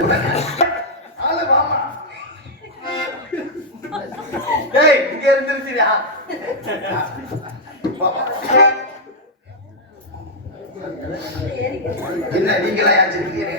ஆளு வாமா. டேய் இங்க இருந்துருச்சியா? என்ன நீங்களா யாச்சிருக்கீங்க?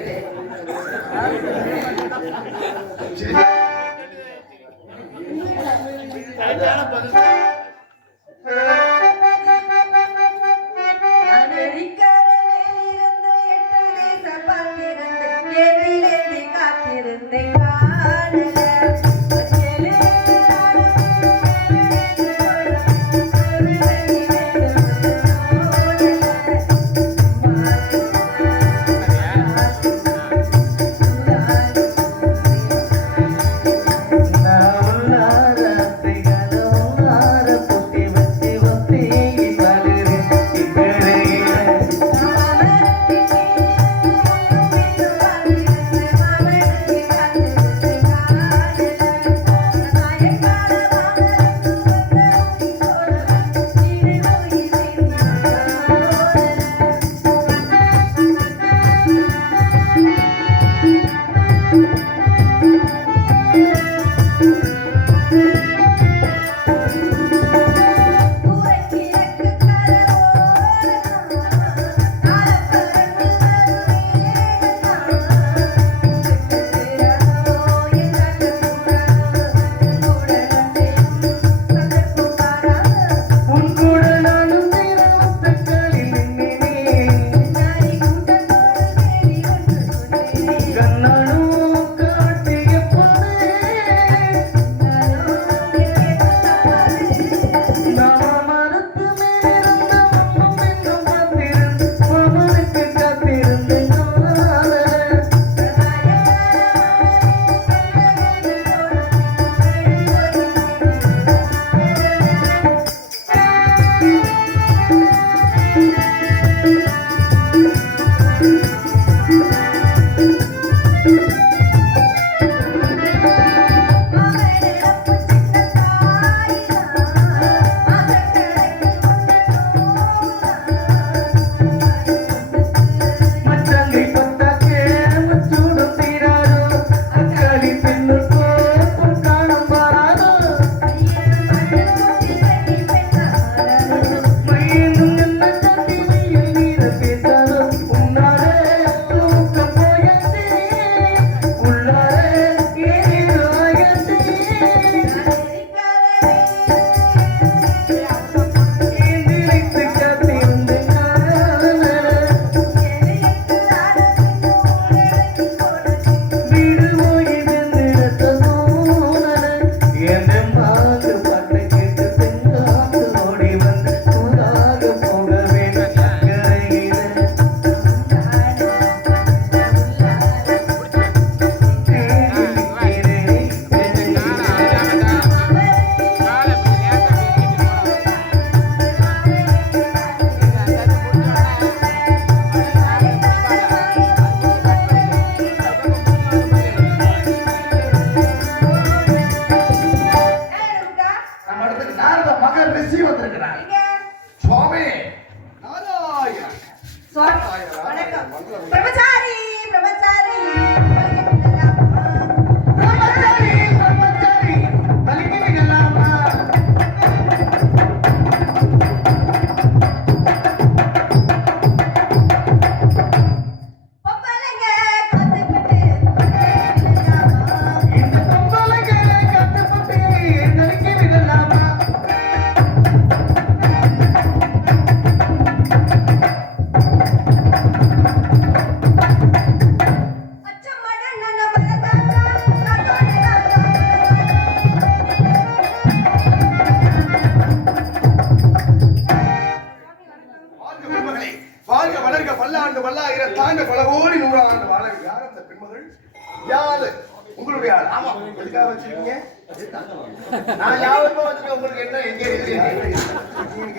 நான் யாருக்கும் வச்சிருக்கேன் உங்களுக்கு என்ன எங்க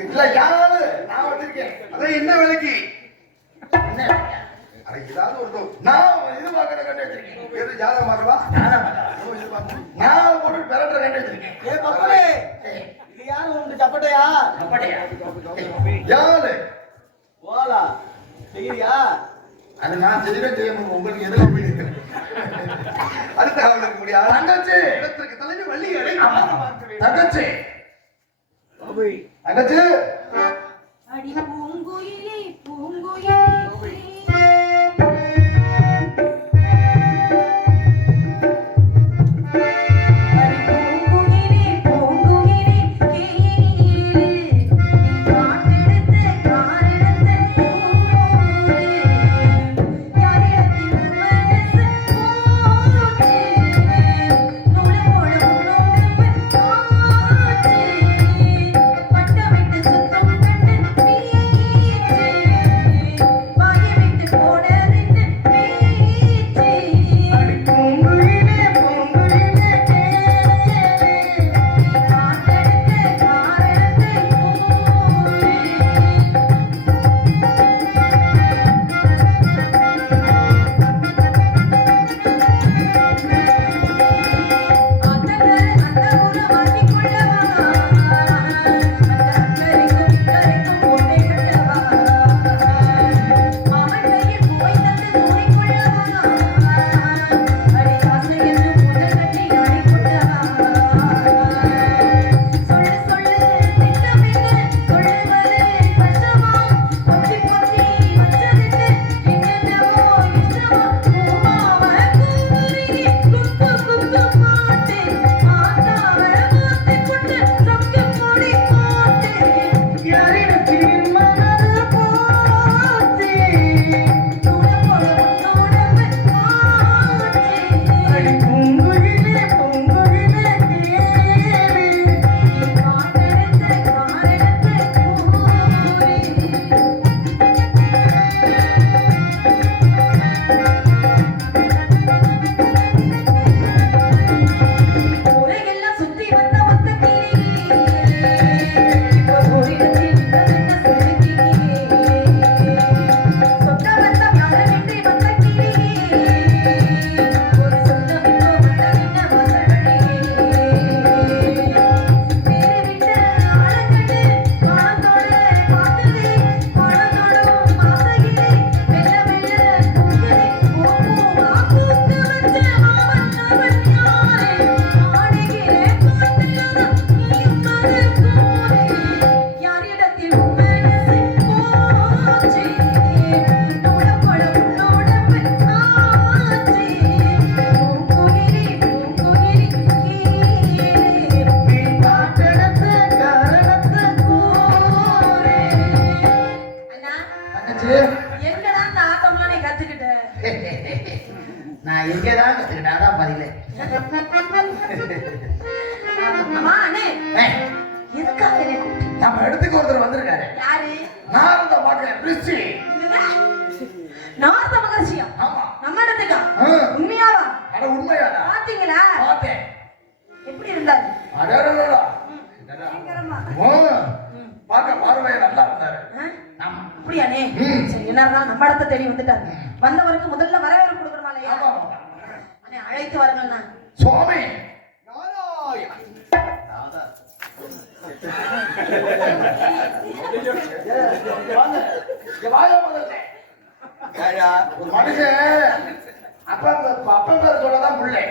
இல்ல யாரு நான் வச்சிருக்கேன் அதான் என்ன விலைக்கு என்ன ஏதாவது ஒரு நான் எதிர்பார்க்கற கண்டு வச்சிருக்கேன் எது ஜாதகம் பார்க்கவா நான் ஒரு பெரட்டற கண்டு வச்சிருக்கேன் ஏ பப்பலே இது யாரு உங்களுக்கு சப்பட்டையா சப்பட்டையா யாரு ஓலா செய்யறியா அது நான் செய்யவே செய்ய உங்களுக்கு எதுல போய் நிக்கிறேன் யார்? தங்கச்சி. இடத்திற்கு தலைவி வள்ளி ஆமா. பார்க்க வேண்டும். தங்கச்சி. தங்கச்சி. அடி பூங்குயிலே பூங்குயிலே நான் எங்கதான் கத்துக்கிட்டேன் அதான் பதில. அம்மா அண்ணே எதுக்காக என்னை கூப்பிட்டீங்க? நம்ம இடத்துக்கு ஒருத்தர் வந்திருக்காரு. யாரு? நாரத மகன் ரிஷி. நாரத மகரிஷியா? ஆமா. நம்ம இடத்துக்கா? உண்மையாவா? அட உண்மையாடா. பாத்தீங்களா? பார்த்தேன். எப்படி இருந்தாரு? அடடடடா. பயங்கரமா. பார்க்க பார்வையா நல்லா இருந்தாரு. ஆமா. அப்படியானே? சரி, என்ன இருந்தாலும் நம்ம இடத்தை தேடி வந்துட்டாரு. வந்தவருக்கு முதல்ல வரவேற்பு கொடுக்கணுமா இல்லையா? ஆமா. அண்ணே அழைத்து வாருங்கண்ணா. சுவாமி. நாராயண. வாயா முதல்ல. ஒரு மனுஷன் அப்பா பேர் சொல்லதான் பிள்ளை.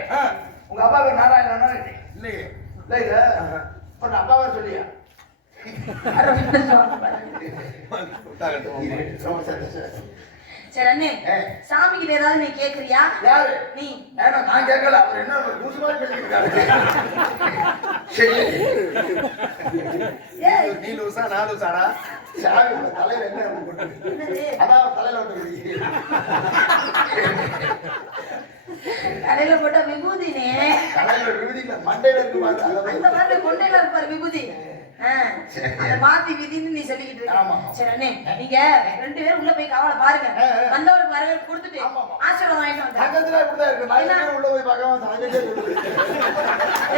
உங்க அப்பா பேர் நாராயணனா இல்லையே? இல்லைங்க. அப்பா பேர் சொல்லியா? சரி அண்ணே, சாமி கிட்ட ஏதாவது நீ கேக்குறியா? யாரு? நீ. ஏன்னா நான் கேட்கல. அவர் என்ன லூசு மாதிரி பேசிக்கிட்டாரு. நீ லூசா நான் லூசாடா? சாமி தலையில என்ன போட்டு அதான் தலையில விட்டு தலையில போட்ட விபூதினே. தலையில விபூதி இல்ல மண்டையில இருக்கு பாரு. அந்த மாதிரி கொண்டையில இருப்பாரு விபூதி. அந்த மாத்தி விதின்னு நீ சொல்லிக்கிட்டு இருக்க. சரி அண்ணே, நீங்க 2 பேரும் உள்ள போய் காவல பாருங்க. வந்தவருக்கு வரவேற்பு கொடுத்துட்டு ஆசீர்வாதம் வாங்கிட்டு வந்தா. தங்கத்துல இப்படிதான் இருக்கு. நான் உள்ள போய் பார்க்காம தங்கச்சே சொல்லுது.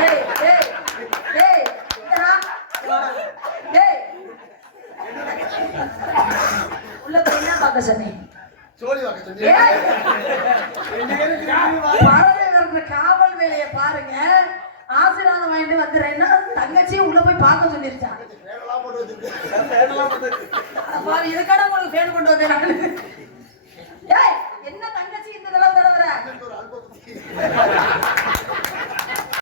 ஏய் ஏய் ஏய் ஏய் உள்ள போய் என்ன பார்க்க சொன்னேன்? சோழி வாக்க சொன்னீங்க. காவல் வேலையை பாருங்க. ஆசீர்வாதம் வாங்கிட்டு வந்துடுறேன்னா தங்கச்சியும் உள்ள போய் பார்க்க சொல்லிருச்சான். இதுக்கான உங்களுக்கு பேர் கொண்டு வந்தேன். ஏய் என்ன தங்கச்சி இந்த தடவை